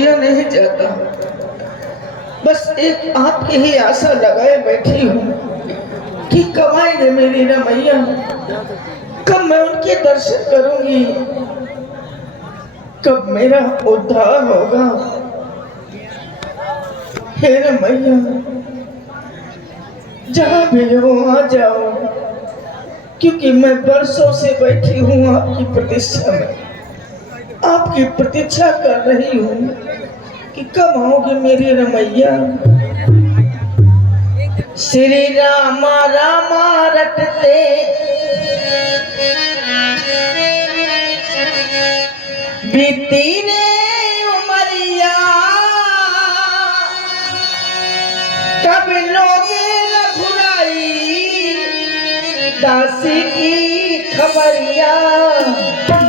जिया नहीं जाता। बस एक आपकी ही आशा लगाए बैठी हूँ कि कब आएंगे मेरी रमैया, कब मैं उनके दर्शन करूंगी, कब मेरा उद्धार होगा। हे रमैया, जहाँ भी हो आ जाओ, क्योंकि मैं बरसों से बैठी हूँ आपकी प्रतीक्षा में, आपकी प्रतीक्षा कर रही हूँ कि कब आओगे मेरी रमैया। श्री राम राम रटते बीती रे उमरिया, कब लोगे रघुराई दासी की खबरिया,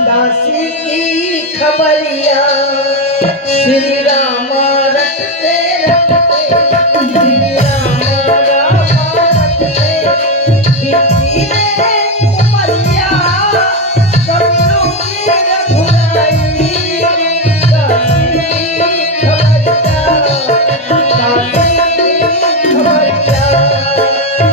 दासी की खबरिया। श्री राम रटते रटते, श्री राम रटते बीती रे उमरिया, कब लोगे रघुराई दासी की खबरिया, दासी की खबरिया। श्री राम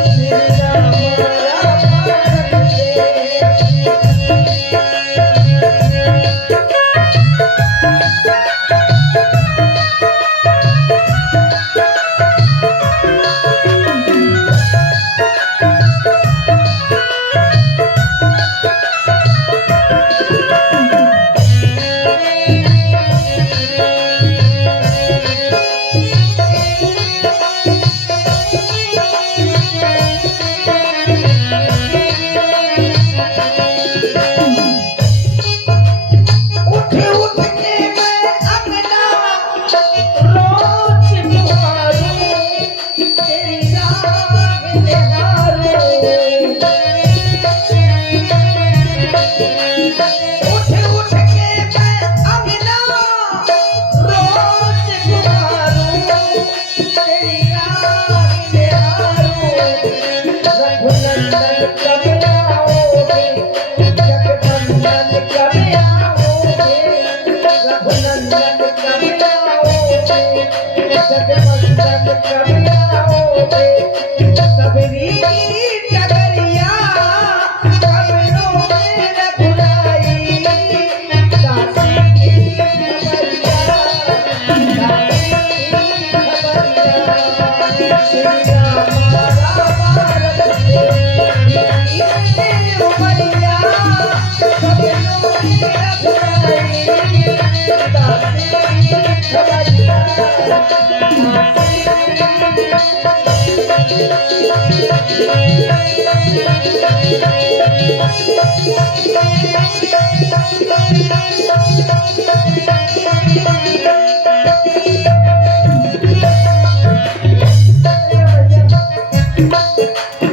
रटते।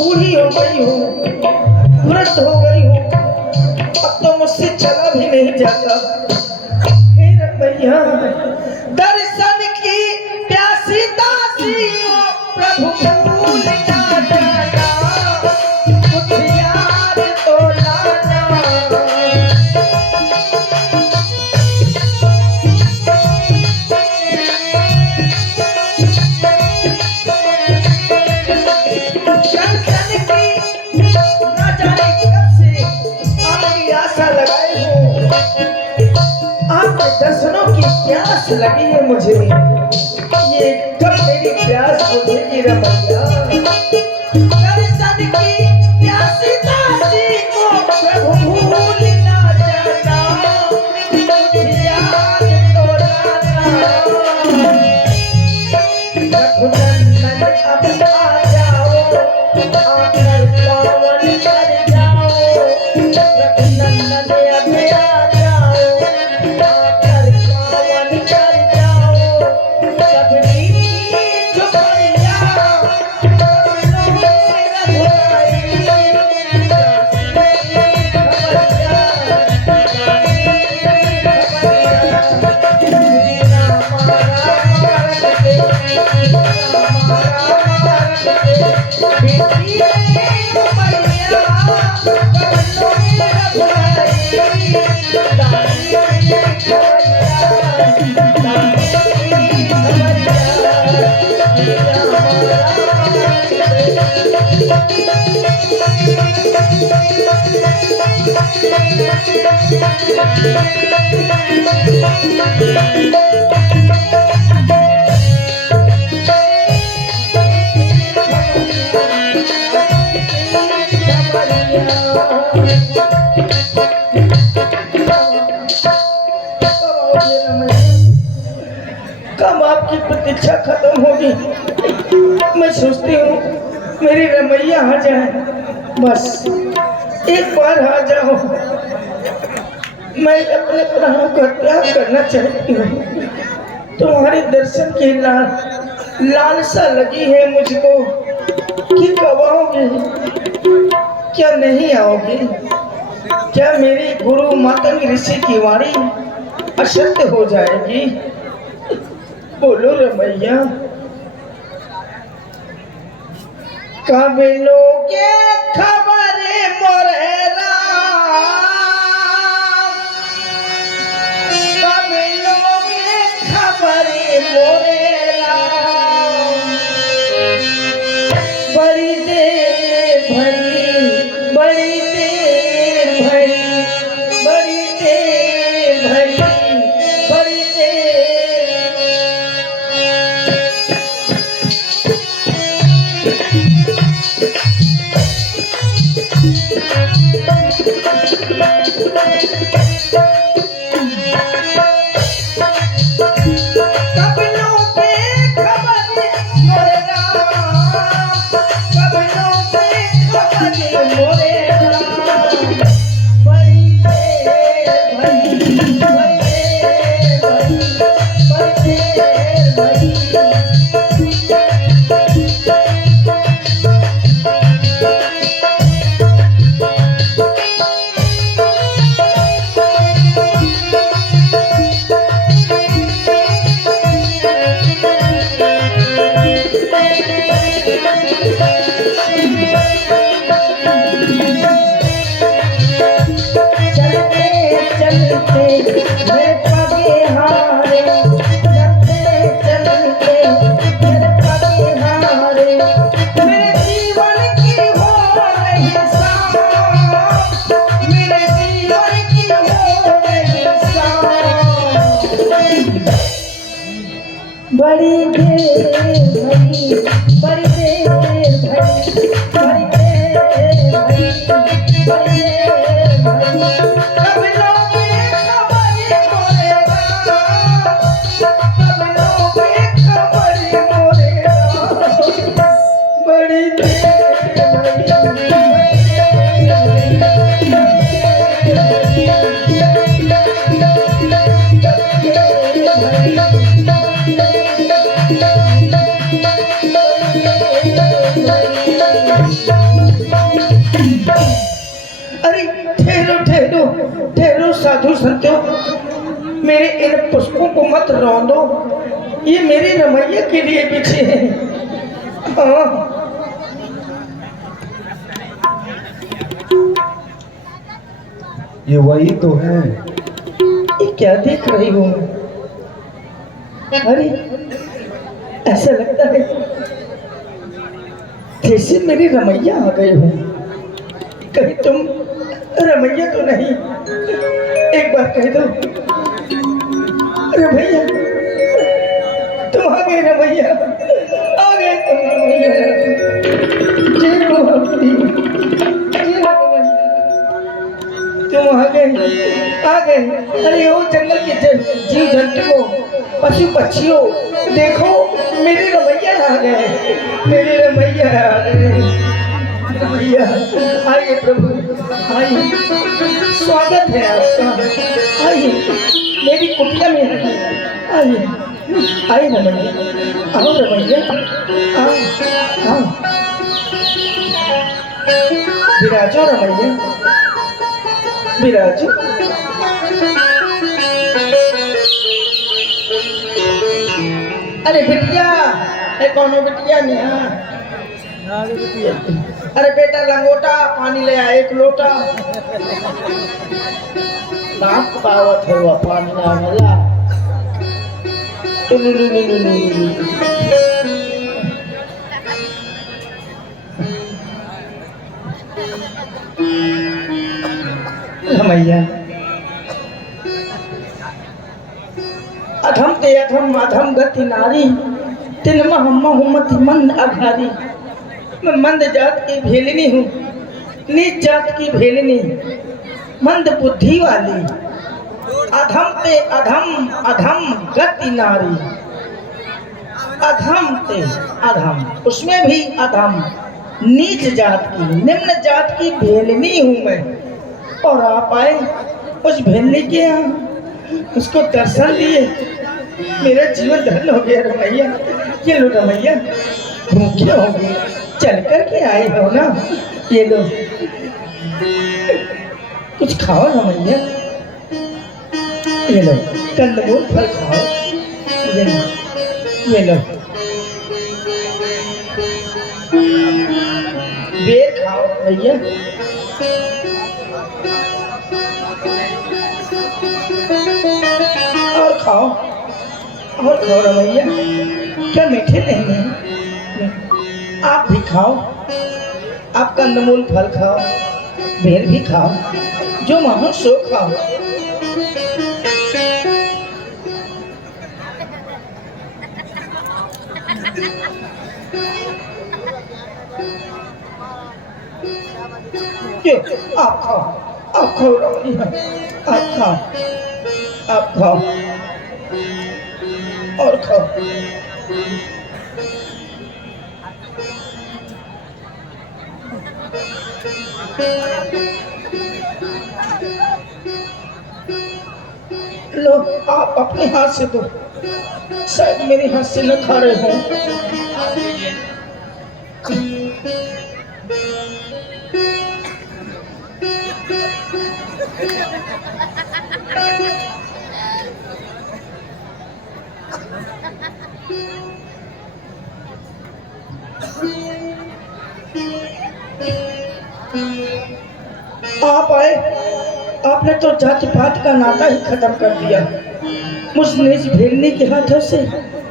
बूढ़ी हो गई हूँ, वृद्ध हो गई हूँ, अब तो मुझसे चला भी नहीं जाता। हे रमैया, दर्शन की प्यासी दासी हो, प्रभु भूल ना जाना, कुछ याद तो लाना। दर्शनों की प्यास लगी है मुझे, ये कब मेरी प्यास बुझेगी रमैया। दर्शन की प्यासी दासी को प्रभु भूल ना जाना, कुछ याद तो लाना। रघुनंदन अब आ जाओ, आकर पावन कर जाओ। रघुनंदन अब आ जाओ, सबरी झुकरिया, सब कब आपकी प्रतीक्षा खत्म होगी? मैं सोचती हूँ मेरी रमैया आ जाए, बस एक बार आ जाओ। मैं अपने प्राणों का त्याग करना चाहती हूँ। तुम्हारे दर्शन की लालसा लगी है मुझको कि कब आओगे, क्या नहीं आओगे? क्या मेरी गुरु मातंग ऋषि की वाणी असत्य हो जाएगी? बोलो रमैया, कब लोगे खबर मोरे राम, कब लोगे खबर मोरे राम, बड़ी देर भरी, बड़ी देर भरी, बड़ी देर भरी, बड़ी देर। बड़ी देर भई, बड़ी देर भई, बड़ी देर भई, बड़ी देर भई। कब लोगे खबर मोरे राम, कब लोगे खबर मोरे राम, बड़ी देर भई, अरे ठहरो ठहरो ठहरो साधु संतों, मेरे इन पुष्पों को मत रौंदो, ये मेरी रमैया के लिए बिछे हैं। हाँ, ये वही तो है। ये क्या देख रही हो? अरे ऐसा लगता है जैसे मेरी रमैया आ गई हो। कहीं तुम रमैया तो नहीं? एक बार कह दो, रमैया तुम आ गए, रमैया आ गए तुम, रमैया जय हो हमारी, जय हो रमैया, तुम आ गए। अरे वो जंगल के जीव जंतुओं, पशु पक्षियों, देखो मेरी रमैया आ गए, मेरी रमैया आ गए। रमैया आइए प्रभु, आइए, स्वागत है आपका, आइए मेरी कुटिया में आइए, आइए रमैया, आओ रमैया, आओ आओ, विराजो रमैया, विराजो। अरे बिटिया, कौन हो बिटिया? नहीं, अरे बेटा लंगोटा पानी ले आ, एक लोटा। नाक पावत हुआ पानी ना मला रमैया अधम ते अधम अधम गति नारी तिन मोहम्मद मंद अघारी। मैं मंद जात की भेलनी हूँ, नीच जात की भेलनी, मंद बुद्धि वाली। अधम ते अधम अधम गति नारी, अधम ते अधम, उसमें भी अधम, नीच जात की, निम्न जात की भेलनी हूँ मैं। और आप आए उस भेलनी के यहाँ, उसको दर्शन दिए, मेरा जीवन धन्य हो गया रमैया। ये लो रमैया, भूखे होंगे, चल कर के आए हो ना, ये लो कुछ खाओ रमैया, ये लो कंदमूल फल खाओ, ये लो, ये लो बेर खाओ भैया, और खाओ रमैया, क्या मीठे नहीं हैं? आप भी खाओ, आप कंदमूल फल खाओ, बेर भी खाओ, जो मानो सो खाओ। आप खाओ रमैया, आप खाओ और खाओ। लो आप अपने हाथ से दो, शायद मेरे हाथ से न खा रहे हो। आप आए, आपने तो जाति पात का नाता ही खत्म कर दिया। मुझ नीच भेलनी के हाथों से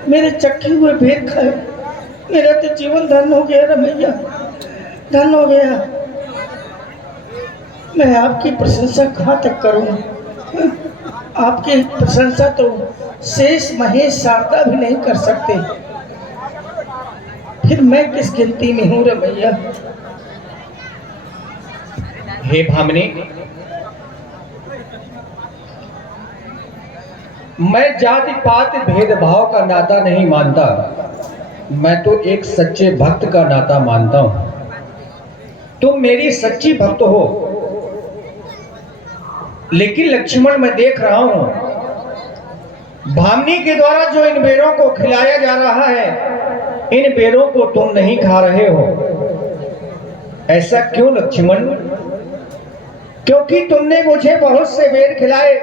मेरे चक्के हुए भेद खाए, मेरा तो जीवन धन्य हो गया रमैया, धन्य हो गया। मैं आपकी प्रशंसा कहाँ तक करूँ? आपकी प्रशंसा तो शेष महेश शारदा भी नहीं कर सकते, फिर मैं किस गिनती में हूँ रमैया? हे भामिनी, मैं जाति पात भेदभाव का नाता नहीं मानता, मैं तो एक सच्चे भक्त का नाता मानता हूं। तुम मेरी सच्ची भक्त हो, लेकिन लक्ष्मण मैं देख रहा हूं भामिनी के द्वारा जो इन बेरों को खिलाया जा रहा है, इन बेरों को तुम नहीं खा रहे हो। ऐसा क्यों लक्ष्मण? क्योंकि तुमने मुझे बहुत से बेर खिलाए,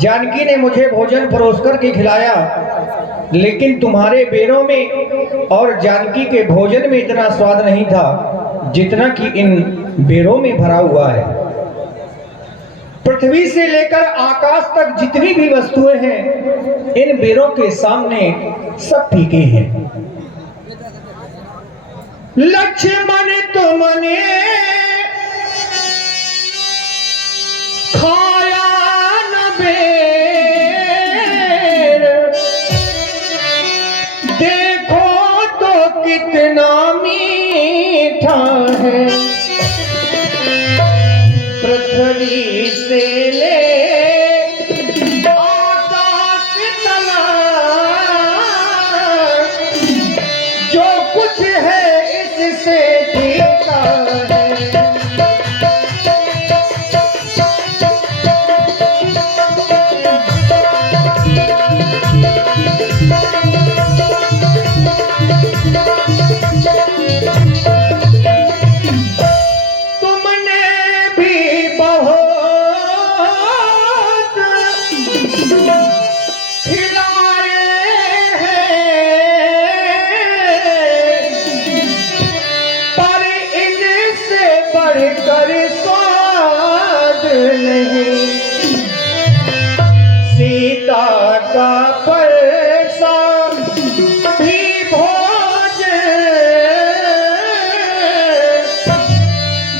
जानकी ने मुझे भोजन परोसकर के खिलाया, लेकिन तुम्हारे बेरों में और जानकी के भोजन में इतना स्वाद नहीं था जितना कि इन बेरों में भरा हुआ है। पृथ्वी से लेकर आकाश तक जितनी भी वस्तुएं हैं, इन बेरों के सामने सब फीके हैं। लक्ष्मण तुमने खाया न बेर, देखो तो कितना मीठा है। पृथ्वी से ले आकाश तला जो कुछ है इससे फीका है। कर स्वाद नहीं देवता का पैसा भी भोज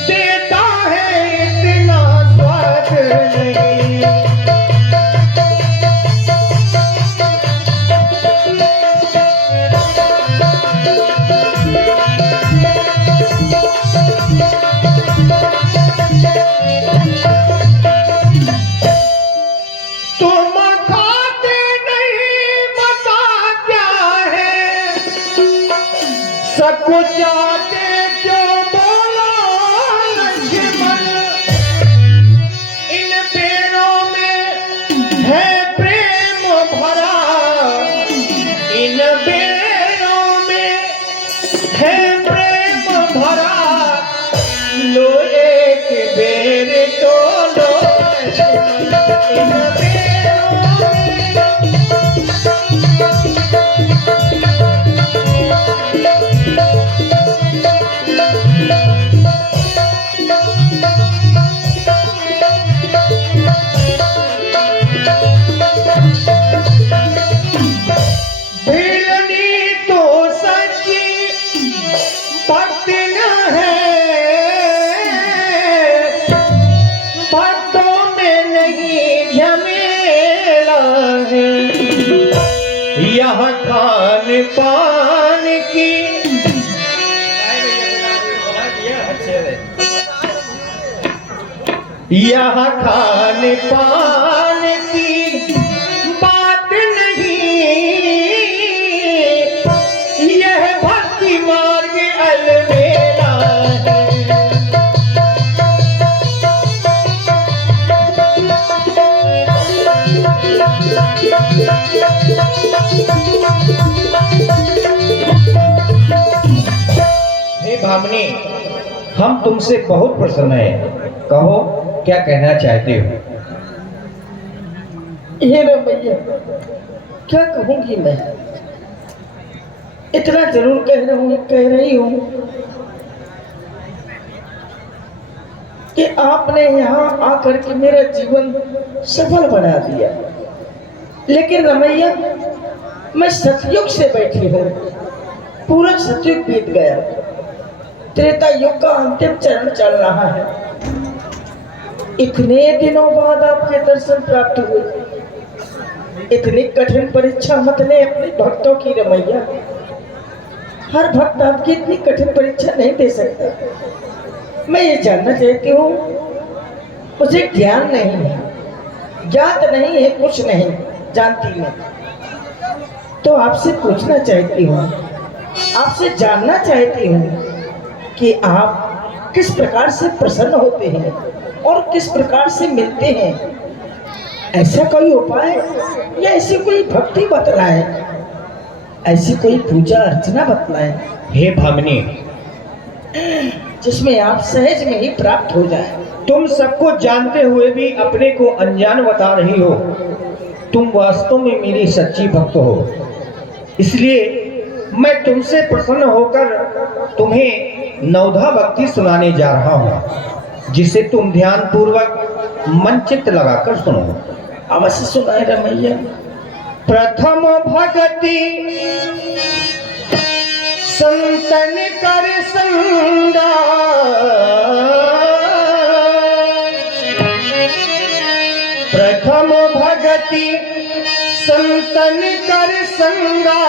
देता है, इतना स्वाद नहीं। तुम खाते नहीं पता क्या है, सब कुछ चाहते क्यों बोलो लक्ष्मण। इन पेड़ों में है प्रेम भरा, इन पेड़ों में है प्रेम भरा। लो एक बेर तो लो लक्ष्मण, इन भिड़नी तो सच्ची भक्त न है, भक्तों में नहीं झमेला है। यह खान पान की यह खान पान की बात नहीं, यह भक्ति मार्ग अलबेला है। हे भामिनी, हम तुमसे बहुत प्रसन्न हैं। कहो क्या कहना चाहते हो? हे रमैया, क्या कहूंगी मैं? इतना जरूर कह रही हूँ कि आपने यहाँ आकर के मेरा जीवन सफल बना दिया। लेकिन रमैया, मैं सतयुग से बैठी हूँ, पूरा सतयुग बीत गया, त्रेता युग का अंतिम चरण चल रहा है। इतने दिनों बाद आपके दर्शन प्राप्त हुए। इतनी कठिन परीक्षा मत ले अपने भक्तों की रमैया। हर भक्त आपकी इतनी कठिन परीक्षा नहीं दे सकता। मैं ये जानना चाहती हूँ, मुझे ज्ञान नहीं है, ज्ञात नहीं है, कुछ नहीं जानती मैं, तो आपसे पूछना चाहती हूँ, आपसे जानना चाहती हूँ कि आप किस प्रकार से प्रसन्न होते हैं और किस प्रकार से मिलते हैं। ऐसा कोई उपाय या ऐसी कोई भक्ति बतलाए, ऐसी कोई पूजा अर्चना बतलाए हे भामिनी, जिसमें आप सहज में ही प्राप्त हो जाए। तुम सबको जानते हुए भी अपने को अनजान बता रही हो। तुम वास्तव में मेरी सच्ची भक्त हो, इसलिए मैं तुमसे प्रसन्न होकर तुम्हें नवधा भक्ति सुनाने जा रहा हूँ, जिसे तुम ध्यान पूर्वक मन चित्त लगाकर सुनो। अवश्य सुनाए रमैया। प्रथम भक्ति संतन कर संगा, प्रथम भक्ति संतन कर संगा,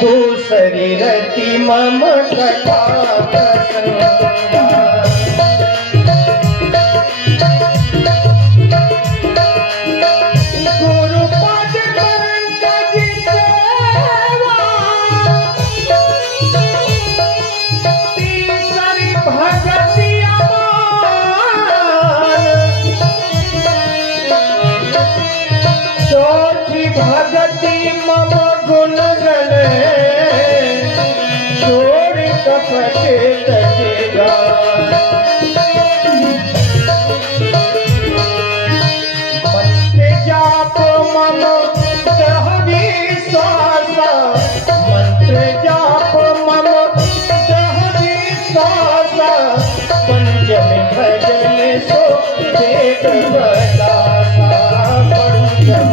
दूसरी रति मम कथा प्रसंगा। गुरुपद पंकज सेवा, तीसरी भक्ति अमान, चौथी भक्ति मम गुण गण, छोड़ कपट तजेगा। मंत्र जाप मम दहरी श्वासा, मंत्र जाप मम दहरी श्वासा, पंचमी भजन सो देख बतासा, पंचमी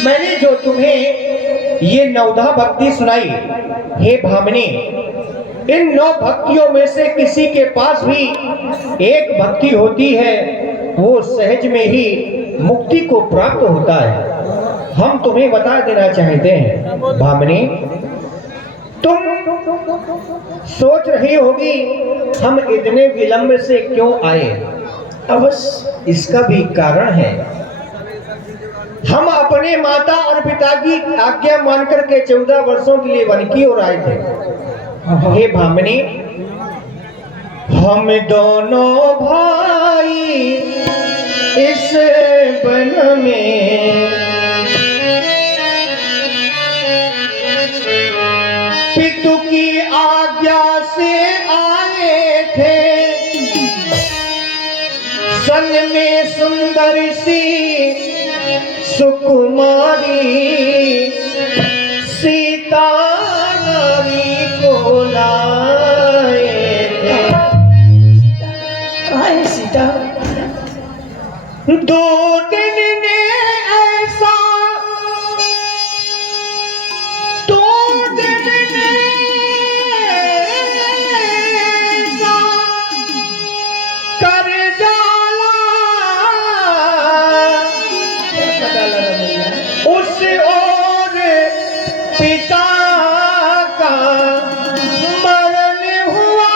मैंने जो तुम्हें ये नवधा भक्ति सुनाई, हे भामिनी, इन 9 भक्तियों में से किसी के पास भी एक भक्ति होती है, वो सहज में ही मुक्ति को प्राप्त होता है। हम तुम्हें बता देना चाहते हैं भामिनी, तुम सोच रही होगी हम इतने विलंब से क्यों आए। अवश्य इसका भी कारण है। हम अपने माता और पिता की आज्ञा मानकर के 14 वर्षों के लिए वन की ओर आए थे। हे भामिनी, हम दोनों भाई इस वन में पितु की आज्ञा से आए थे। संग में सुंदर सी सुकुमारी सीता नारी को लाए थे। कहाँ है सीता? 2 दिन ने ऐसा 2 दिन ने ऐसा कर डाला, उस और पिता का मरण हुआ,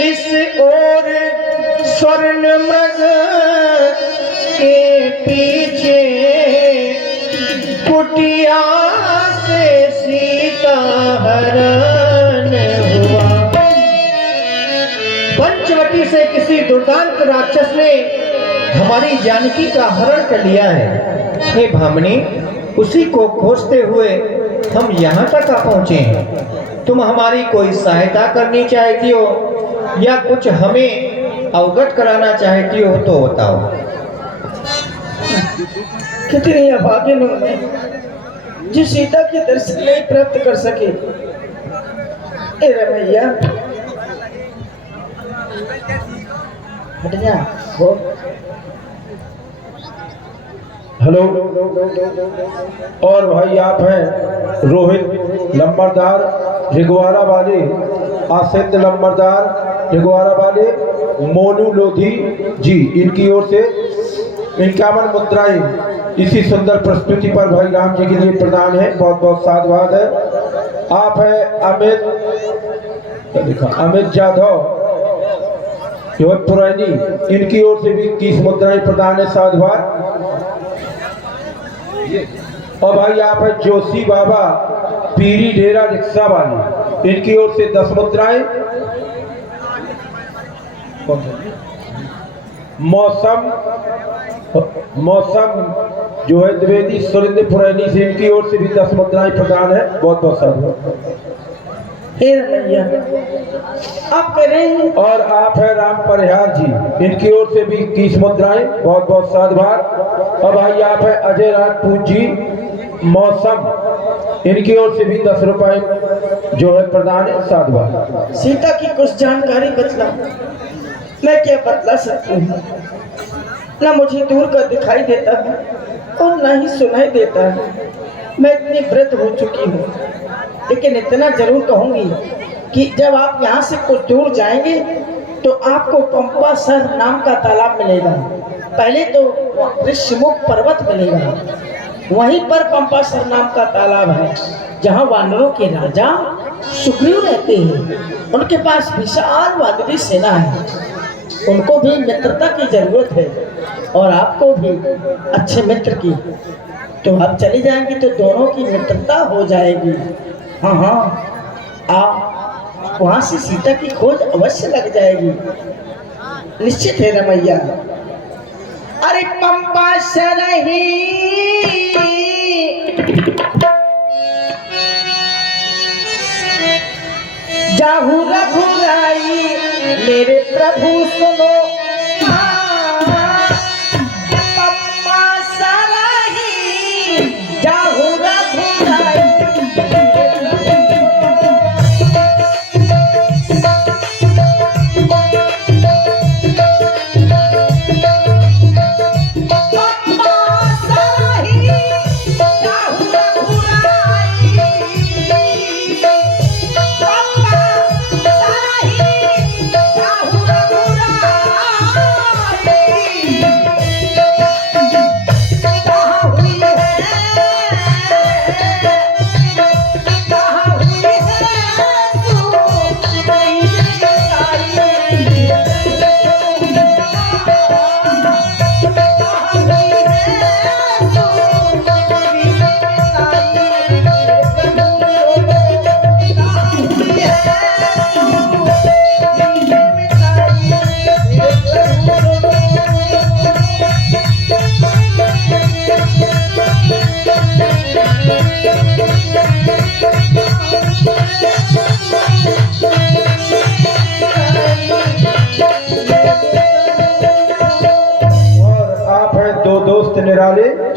इस और स्वर्ण मृग के पीछे कुटिया से सीता हरण हुआ। पंचवटी से किसी दुर्दांत राक्षस ने हमारी जानकी का हरण कर लिया है। हे भामिनी, उसी को खोजते हुए हम यहाँ तक आ पहुँचे हैं। तुम हमारी कोई सहायता करनी चाहती हो या कुछ हमें अवगत कराना चाहती हो तो बताओ। कितनी अभागिन हूँ मैं जो सीता के दर्शन नहीं प्राप्त कर सके। ए रमैया, हट जा। वो हेलो, और भाई आप हैं रोहित लंबरदार रिगवारा वाले, आसित लंबरदार रिगवारा वाले, मोनू लोधी जी, इनकी ओर से 51 मुद्राएं इसी सुंदर प्रस्तुति पर भाई राम जी के लिए प्रदान है। बहुत बहुत साधुवाद है। आप हैं अमित जाधव पुरानी, इनकी ओर से भी 21 मुद्राएं प्रदान है। साधुवाद। और भाई आप है जोशी बाबा पीरी डेरा रिक्शा वाली, इनकी ओर से 10 मुद्राएं। मौसम जो है द्विवेदी सुरेंद्र पुरानी से, इनकी ओर से भी 10 मुद्राएं प्रदान है। बहुत बहुत साधुवाद। हे रमैया, आप कह रहे हैं। और आप है राम परिहार जी, इनकी ओर से भी 21 मुद्राएं। बहुत बहुत साधुवाद। और भाई आप है अजय राजपूत जी मौसम, इनकी ओर से भी 10 रुपए जो है प्रदान है। साधुवाद। सीता की कुछ जानकारी बतला। मैं क्या बतला सकती हूँ? ना मुझे दूर का दिखाई देता है और ना ही सुनाई देता है। मैं इतनी वृद्ध हो चुकी हूँ, लेकिन इतना जरूर कहूंगी कि जब आप यहाँ से कुछ दूर जाएंगे तो आपको पंपासर नाम का तालाब मिलेगा। पहले तो ऋषिमुख पर्वत मिलेगा, वहीं पर पंपासर नाम का तालाब है, जहाँ वानरों के राजा सुग्रीव रहते हैं, उनके पास विशाल वानरी सेना है, उनको भी मित्रता की जरूरत है और आपको भी अच्छे मित्र की। तो आप चली जाएंगी तो दोनों की मित्रता हो जाएगी। हाँ हाँ, आप वहां से सीता की खोज अवश्य लग जाएगी, निश्चित है रमैया। अरे पंपा सरही जाहू रघुराई, मेरे प्रभु सुनो पंपा सरही जाहू रघुराई। और आप हैं दो दोस्त निराले।